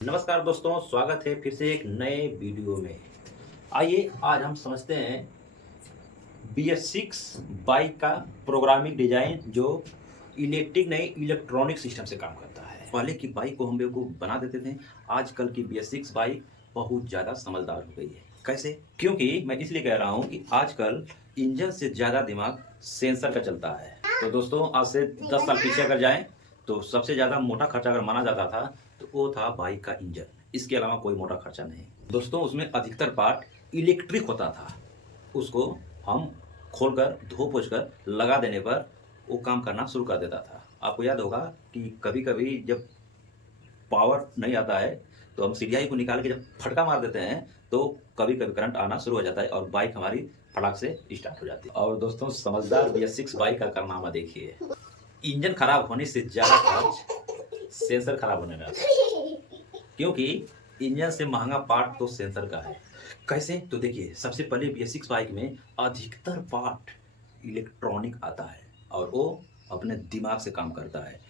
नमस्कार दोस्तों, स्वागत है फिर से एक नए वीडियो में। आइए आज हम समझते हैं BS6 बाइक का प्रोग्रामिंग डिजाइन जो इलेक्ट्रिक नहीं इलेक्ट्रॉनिक सिस्टम से काम करता है। पहले की बाइक को हम लोग को बना देते थे, आजकल की BS6 बाइक बहुत ज़्यादा समझदार हो गई है। कैसे? क्योंकि मैं इसलिए कह रहा हूँ कि आजकल इंजन से ज़्यादा दिमाग सेंसर का चलता है। तो दोस्तों, आज से 10 साल पीछे अगर जाएं तो सबसे ज़्यादा मोटा खर्चा अगर माना जाता था तो वो था बाइक का इंजन। इसके अलावा कोई मोटा खर्चा नहीं दोस्तों। उसमें अधिकतर पार्ट इलेक्ट्रिक होता था। उसको हम खोलकर धो पोछ कर लगा देने पर वो काम करना शुरू कर देता था। आपको याद होगा कि कभी कभी जब पावर नहीं आता है तो हम सीढ़ियाई को निकाल के जब फटका मार देते हैं तो कभी कभी करंट आना शुरू हो जाता है और बाइक हमारी फटाक से स्टार्ट हो जाती है। और दोस्तों, समझदार BS6 बाइक का कारनामा देखिए। इंजन खराब होने से ज़्यादा खर्च सेंसर खराब होने में आता है, क्योंकि इंजन से महंगा पार्ट तो सेंसर का है। कैसे? तो देखिए, सबसे पहले BS6 बाइक में अधिकतर पार्ट इलेक्ट्रॉनिक आता है और वो अपने दिमाग से काम करता है।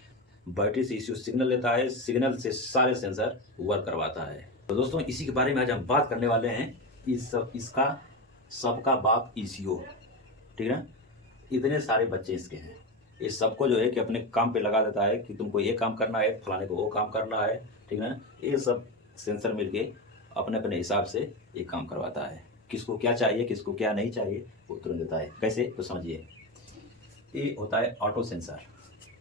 बैटरी से इश्यू सिग्नल लेता है, सिग्नल से सारे सेंसर वर्क करवाता है। तो दोस्तों, इसी के बारे में आज हम बात करने वाले हैं। इसका सबका बाप ECU, ठीक है ना। इतने सारे बच्चे इसके हैं, ये सबको जो है कि अपने काम पे लगा देता है कि तुमको ये काम करना है, फलाने को वो काम करना है, ठीक है ना। ये सब सेंसर मिलके अपने अपने हिसाब से ये काम करवाता है। किसको क्या चाहिए, किसको क्या नहीं चाहिए, वो तुरंत देता है। कैसे? तो समझिए, ये होता है ऑटो सेंसर,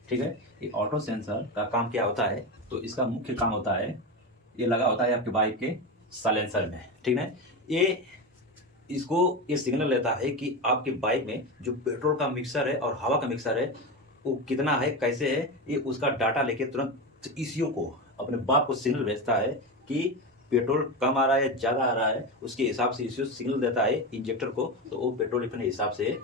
ठीक है। ये ऑटो सेंसर का काम क्या होता है? तो इसका मुख्य काम होता है, ये लगा होता है आपके बाइक के साइलेंसर में, ठीक है। ये सिग्नल लेता है कि आपके बाइक में जो पेट्रोल का मिक्सर है और हवा का मिक्सर है वो कितना है, कैसे है। ये उसका डाटा लेके तुरंत ECU को, अपने बाप को सिग्नल भेजता है कि पेट्रोल कम आ रहा है, ज़्यादा आ रहा है। उसके हिसाब से ECU सिग्नल देता है इंजेक्टर को, तो वो पेट्रोल अपने हिसाब से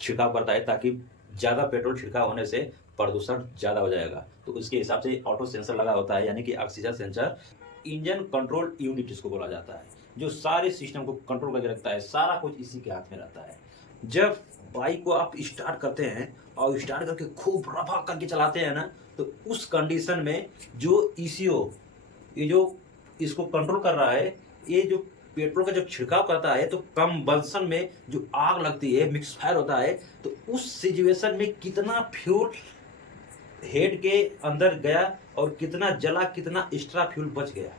छिड़काव करता है, ताकि ज़्यादा पेट्रोल छिड़काव होने से प्रदूषण ज़्यादा हो जाएगा। तो उसके हिसाब से ऑटो सेंसर लगा होता है, यानी कि oxygen sensor. Engine control unit इसको बोला जाता है, जो सारे सिस्टम को कंट्रोल करके रखता है। सारा कुछ इसी के हाथ में रहता है। जब बाइक को आप स्टार्ट करते हैं और स्टार्ट करके खूब रफा करके चलाते हैं ना, तो उस कंडीशन में जो ECU, ये जो इसको कंट्रोल कर रहा है, ये जो पेट्रोल का जब छिड़काव करता है तो कम बंसन में जो आग लगती है, मिक्स फायर होता है, तो उस सिचुएशन में कितना फ्यूल हेड के अंदर गया और कितना जला, कितना एक्स्ट्रा फ्यूल बच गया,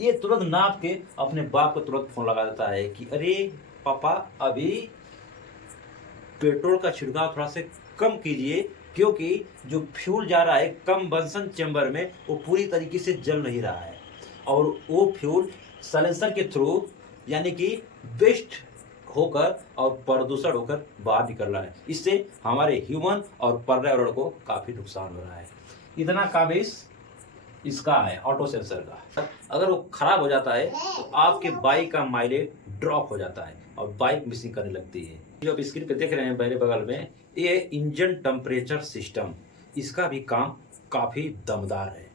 ये तुरंत नाप के अपने बाप को तुरंत फोन लगा देता है कि अरे पापा, अभी पेट्रोल का छिड़काव थोड़ा से कम कीजिए, क्योंकि जो फ्यूल जा रहा है कम बंसन चैम्बर में वो पूरी तरीके से जल नहीं रहा है और वो फ्यूल साइलेंसर के थ्रू, यानी कि वेस्ट होकर और प्रदूषण होकर बाहर निकल रहा है। इससे हमारे ह्यूमन और पर्यावरण को काफ़ी नुकसान हो रहा है। इतना काम इसका है ऑटो सेंसर का। अगर वो खराब हो जाता है तो आपके बाइक का माइलेज ड्रॉप हो जाता है और बाइक मिसिंग करने लगती है। जो आप स्क्रीन पे देख रहे हैं मेरे बगल में, ये इंजन टेम्परेचर सिस्टम, इसका भी काम काफ़ी दमदार है।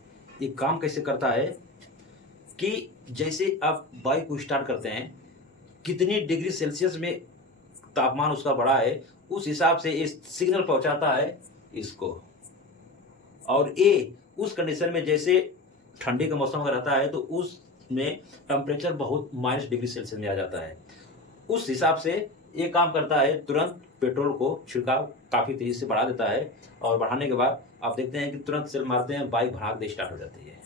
ये काम कैसे करता है कि जैसे आप बाइक को स्टार्ट करते हैं, कितनी डिग्री सेल्सियस में तापमान उसका बढ़ा है, उस हिसाब से ये सिग्नल पहुंचाता है इसको। और ये उस कंडीशन में, जैसे ठंडी का मौसम अगर रहता है तो उसमें टेम्परेचर बहुत -डिग्री सेल्सियस में आ जाता है। उस हिसाब से ये काम करता है, तुरंत पेट्रोल को छिड़काव काफ़ी तेज़ी से बढ़ा देता है और बढ़ाने के बाद आप देखते हैं कि तुरंत सेल मारते हैं, बाइक भड़ाक दे स्टार्ट हो जाती है,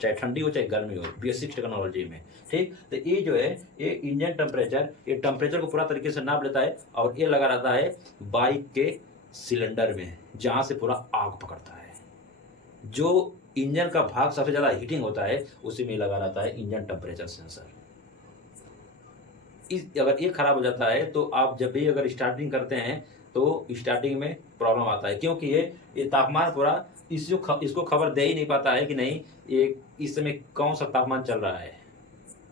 चाहे ठंडी हो चाहे गर्मी हो, BS6 टेक्नोलॉजी में, ठीक। तो ये जो है, ये इंजन टेम्परेचर, ये टेम्परेचर को पूरा तरीके से नाप लेता है और ये लगा रहता है बाइक के सिलेंडर में, जहाँ से पूरा आग पकड़ता है। जो इंजन का भाग सबसे ज़्यादा हीटिंग होता है उसी में लगा रहता है इंजन टेम्परेचर सेंसर। अगर ये खराब हो जाता है तो आप जब भी अगर स्टार्टिंग करते हैं तो स्टार्टिंग में प्रॉब्लम आता है, क्योंकि ये तापमान पूरा इसको खबर दे ही नहीं पाता है कि नहीं ये इस समय कौन सा तापमान चल रहा है,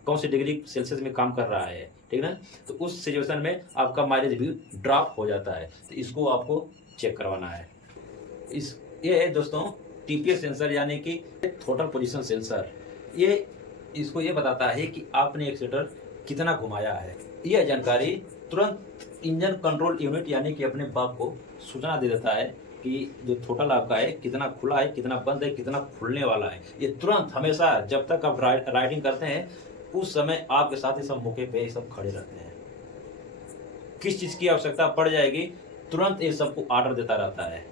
कौन सी डिग्री सेल्सियस में काम कर रहा है, ठीक ना। तो उस सिचुएशन में आपका माइलेज भी ड्रॉप हो जाता है, तो इसको आपको चेक करवाना है। ये है दोस्तों TPS सेंसर, यानी कि टोटल पोजीशन सेंसर। इसको ये बताता है कि आपने एक्सीलेटर कितना घुमाया है। यह जानकारी तुरंत इंजन कंट्रोल यूनिट, यानी कि अपने बाप को सूचना दे देता है कि जो टोटल आपका है कितना खुला है, कितना बंद है, कितना खुलने वाला है। ये तुरंत हमेशा जब तक आप राइडिंग करते हैं उस समय आपके साथ ये सब मौके पे ये सब खड़े रहते हैं। किस चीज़ की आवश्यकता पड़ जाएगी तुरंत ये सबको ऑर्डर देता रहता है।